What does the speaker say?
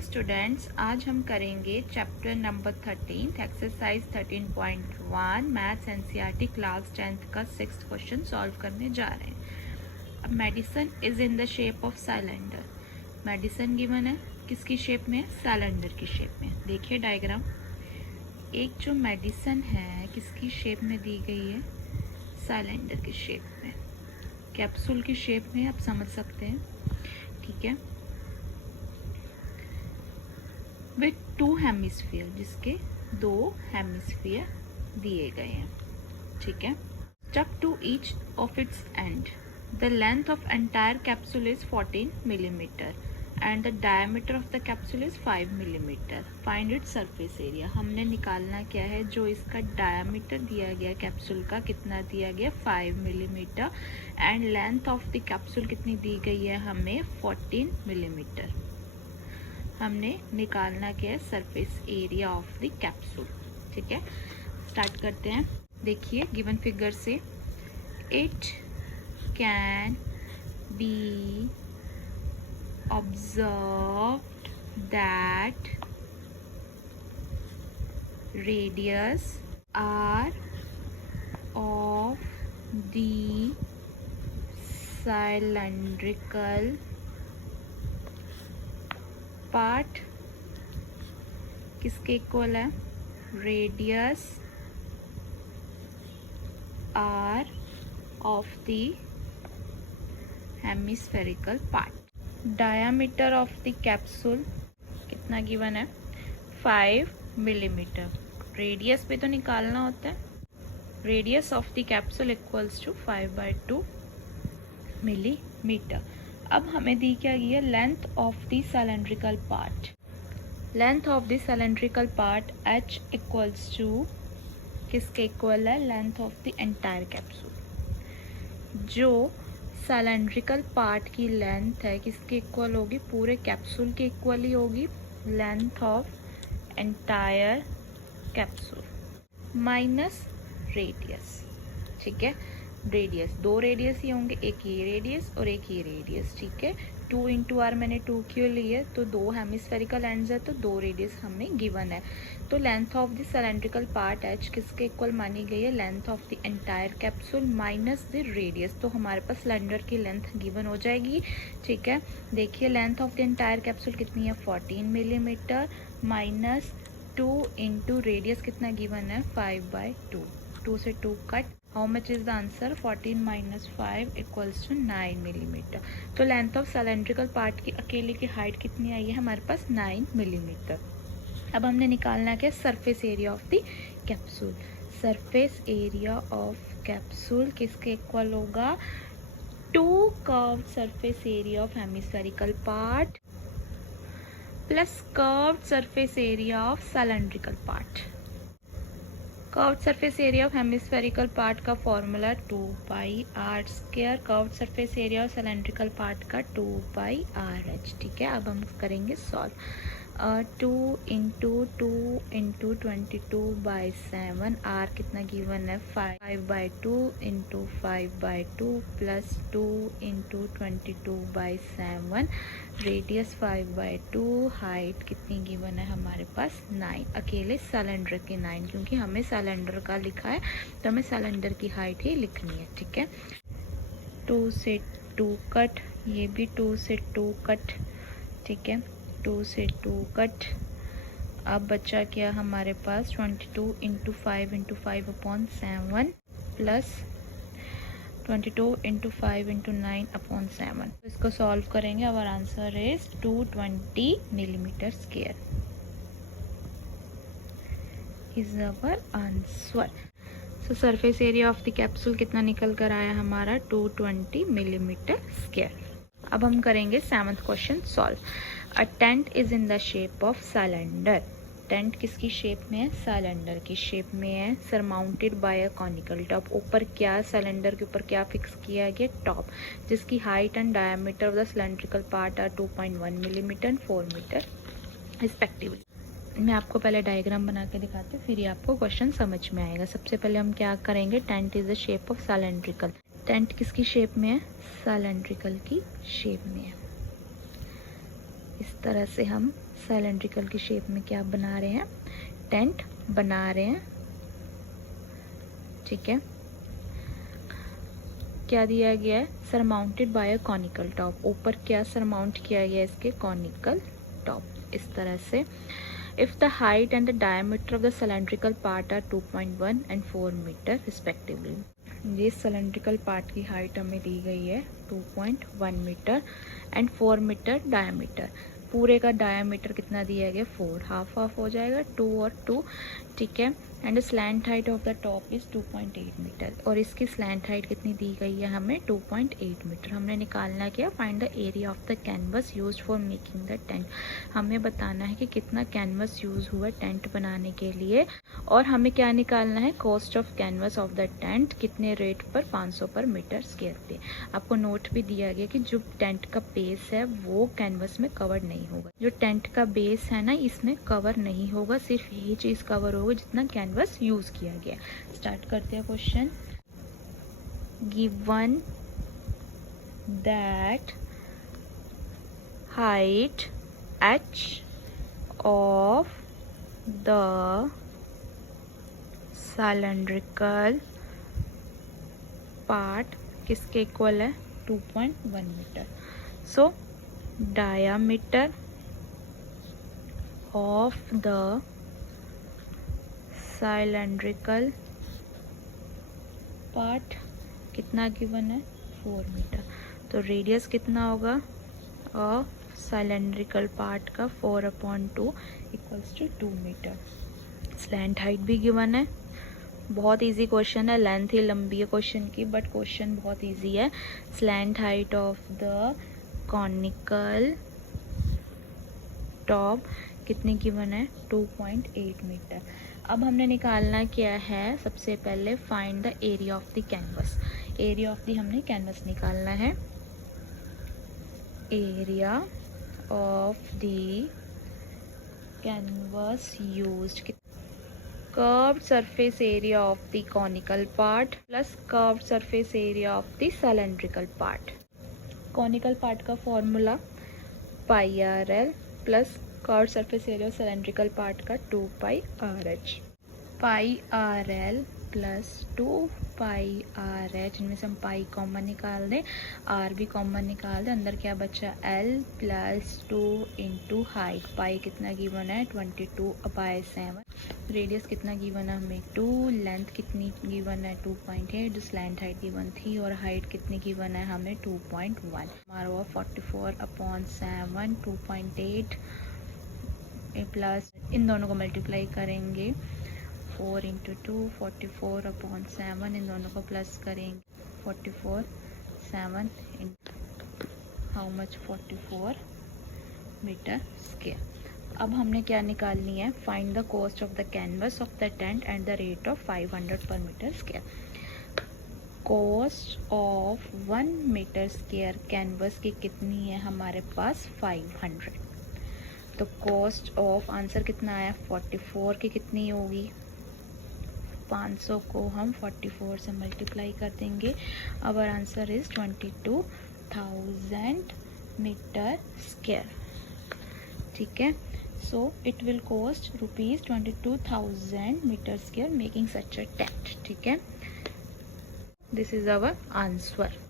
Hello students, आज हम करेंगे chapter number 13 exercise 13.1 maths NCERT class 10th का 6th क्वेश्चन सॉल्व करने जा रहे हैं। अब medicine is in the shape of cylinder. Medicine given है, किसकी शेप में है? सिलेंडर की शेप में। देखिए डायग्राम, एक जो मेडिसिन है किसकी शेप में दी गई है? सिलेंडर की शेप में, कैप्सूल की शेप में। आप समझ सकते हैं, ठीक है। विथ टू हेमिस्फीयर, जिसके दो हेमिस्फीयर दिए गए हैं, ठीक है। Stuck to each of its end. The length of entire capsule is 14 millimetre and the diameter of the capsule is 5 millimetre. Find its surface area. हमने निकालना क्या है? जो इसका डायमीटर दिया गया कैप्सूल का, कितना दिया गया? 5 millimetre. And length of the capsule कितनी दी गई है हमें? 14 मिलीमीटर। हमने निकालना क्या है? Surface area of the capsule, ठीक है। स्टार्ट करते हैं। देखिए गिवन फिगर से, it can be observed that radius R of the cylindrical part किसके इक्वल है? Radius R of the hemispherical part. Diameter of the capsule कितना गिवन है? 5 मिलीमीटर। रेडियस पे तो निकालना होता है। Radius of the capsule equals to 5/2 millimetre. अब हमें दी क्या गई है? Length of the cylindrical part. Length of the cylindrical part h equals to किसके इक्वल है? Length of the entire capsule. जो सिलेंड्रिकल पार्ट की लेंथ है किसके इक्वल होगी? पूरे कैप्सूल के इक्वल ही होगी। Length of entire capsule minus radius, ठीक है। रेडियस, दो रेडियस ही होंगे, एक ये रेडियस और एक ये रेडियस, ठीक है। 2 इंटू आर मैंने 2 क्यों ली है? तो दो हेमिस्फेरिकल एंड्स है तो दो रेडियस हमें गिवन है। तो length of the cylindrical part h किसके इक्वल मानी गई है? Length of the entire capsule minus the radius. तो हमारे पास सिलेंडर की लेंथ गिवन हो जाएगी, ठीक है। देखिए length of the entire capsule कितनी है? 14 मिलीमीटर माइनस 2 इंटू रेडियस कितना गिवन है? 5/2। 2 से 2 cut. How much is the answer? 14 minus 5 equals to 9 millimetre. तो लेंथ ऑफ सिलेंड्रिकल पार्ट की अकेले की हाइट कितनी आई है हमारे पास? 9 मिलीमीटर। अब हमने निकालना क्या? Surface area of the capsule. Surface area of capsule किसके इक्वल होगा? 2 curved surface area of hemispherical part plus curved surface area of cylindrical part. Curved surface area of hemispherical part का formula 2πr²। Curved surface area of cylindrical part का 2πrh, ठीक है। अब हम करेंगे solve. 2 into 2 into 22/7। R कितना given है? 5/2 into 5/2 plus 2 into 22/7। Radius 5/2। Height कितनी गिवन है हमारे पास? 9। अकेले सिलेंडर की 9, क्योंकि हमें सिलेंडर का लिखा है तो हमें सिलेंडर की हाइट ही लिखनी है, ठीक है। 2 से 2 कट, ये भी 2 से 2 कट, ठीक है। 2 से 2 कट। अब बचा क्या हमारे पास? 22 into 5 into 5/7 plus 22 into 5 into 9/7। इसको सॉल्व करेंगे। Our answer is 220 millimetre square is our answer. So surface area of the capsule कितना निकल कर आया हमारा? 220 मिलीमीटर स्क्वायर। अब हम करेंगे 7th question solve. A tent is in the shape of cylinder. Tent किसकी शेप में है? सिलेंडर की शेप में है। Surmounted bye a conical top. ऊपर क्या, सिलेंडर के ऊपर क्या फिक्स किया गया? टॉप, जिसकी height and diameter of the cylindrical part are 2.1 millimetre and 4 metre respectively. मैं आपको पहले डायग्राम बना के दिखाती हूँ, फिर ही आपको क्वेश्चन समझ में आएगा। सबसे पहले हम क्या करेंगे? Tent is the shape of cylindrical. Tent किसकी शेप में है? सिलेंड्रिकल की शेप में है। इस तरह से हम सिलेंड्रिकल की शेप में क्या बना रहे हैं, टेंट बना रहे हैं। ठीक है, क्या दिया गया है, surmounted bye a conical top, ऊपर क्या सरमाउंट किया गया है इसके, कॉनिकल टॉप, इस तरह से। If the height and the diameter of the cylindrical part are 2.1 and 4 metre respectively. ये सिलेंड्रिकल पार्ट की हाइट हमें दी गई है 2.1 मीटर एंड 4 मीटर डायमीटर। पूरे का डायमीटर कितना दिया गया, 4, हाफ हाफ हो जाएगा, 2 और 2। ठीक है, and slant height of the top is 2.8 metre, और इसकी स्लैंट हाइट कितनी दी गई है हमें, 2.8 मीटर। हमने निकालना क्या, find the area of the canvas use for making the tent. हमें बताना है कि कितना कैनवस यूज हुआ टेंट बनाने के लिए, और हमें क्या निकालना है, cost of canvas of the tent, कितने रेट पर, 500 पर मीटर स्क्वायर पे। आपको नोट भी दिया गया कि जो टेंट का बेस है वो कैनवस में कवर नहीं होगा, जो टेंट का बेस है ना इसमें कवर नहीं होगा, सिर्फ यही चीज कवर होगा जितना कैनवस यूज किया गया। स्टार्ट करते हैं question. Given that height h of the cylindrical part किसके इक्वल है, 2.1 metre. So diameter of the cylindrical part कितना गिवन है, 4 मीटर। तो रेडियस कितना होगा cylindrical पार्ट का, 4/2 equals to 2 metre. Slant height भी गिवन है, बहुत इजी क्वेश्चन है, लेंथ ही लंबी है क्वेश्चन की बट क्वेश्चन बहुत इजी है। Slant height of the conical top कितनी गिवन है, 2.8 मीटर। अब हमने निकालना क्या है, सबसे पहले find the area of the canvas. Area of the हमने कैनवस निकालना है, area of the canvas used, curved surface area of the conical part plus curved surface area of the cylindrical part। conical part का formula pi r l plus curved surface area cylindrical part का 2 pi r h. Pi r l plus 2 pi r h, इनमें से हम pi common निकाल दें, are भी common निकाल दें, अंदर क्या बचा, एल प्लस 2 इंटू हाइट। पाई कितना गिवन है, 22/7। रेडियस कितना गिवन है हमें, 2। लेंथ कितनी गिवन है, 2.8। स्लैंट हाइट गिवन थी, और हाइट कितनी गिवन है हमें, 2.1। हमारा हुआ 44/7, 2.8 प्लस इन दोनों को मल्टीप्लाई करेंगे, 4 इंटू 2, 44/7, इन दोनों को प्लस करेंगे, 44/7 हाउ मच, 44 मीटर स्क्वायर। अब हमने क्या निकालनी है, find the cost of the canvas of the tent and the rate of 500 per metre square. Cost of 1 metre square canvas की कितनी है हमारे पास, 500। तो कॉस्ट ऑफ, आंसर कितना आया, 44 की कितनी होगी, 500 को हम 44 से मल्टीप्लाई कर देंगे। Our answer is 22,000 metre square. ठीक है, so it will cost ₹22,000 metre square making such a tent. ठीक है, दिस इज आवर आंसर।